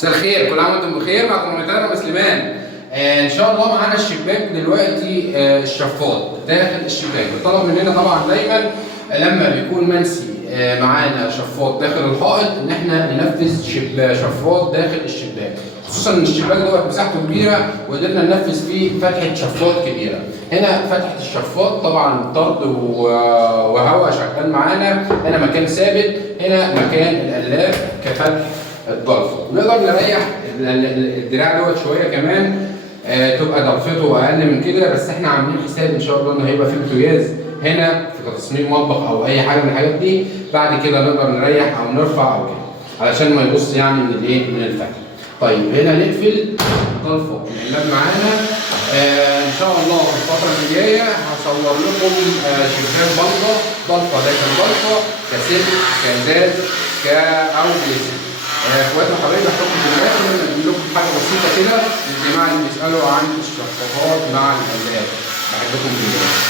مساء الخير، كل عام وانتم بخير. معكم مهندس سليمان. ان شاء الله معانا الشباك دلوقتي، الشفاط داخل الشباك. الطلب مننا طبعا دايما لما بيكون منسي معانا شفاط داخل الحائط ان احنا ننفذ شفاط داخل الشباك، خصوصا ان الشباك دوت مساحته كبيره وقدرنا ننفذ فيه فتحه شفاط كبيره. هنا فتحه الشفاط طبعا طرد وهواء شغال معانا، هنا مكان ثابت، هنا مكان القلاب كفتح الضلفه. نقدر نريح الدراع دوت شويه كمان، تبقى ضلفته اقل من كده، بس احنا عاملين حساب ان شاء الله ان هيبقى في امتياز هنا في تصميم مطبخ او اي حاجه من الحاجات دي. بعد كده نقدر نريح او نرفع او كده علشان ما يبص يعني من الايه، من الفتح. طيب هنا نقفل ضلفه القلاب معانا. ان شاء الله في الفتره اللي جايه هصور لكم شباك ضلفه داخل ضلفه كسلك كازاز او بلاستيك. اخواتي وحبايبي، احطكم في الله ونقول لكم حاجه بسيطه كده للجماعه اللي بيسالوا عن الشفاطات مع القلاب. بحبكم في الله.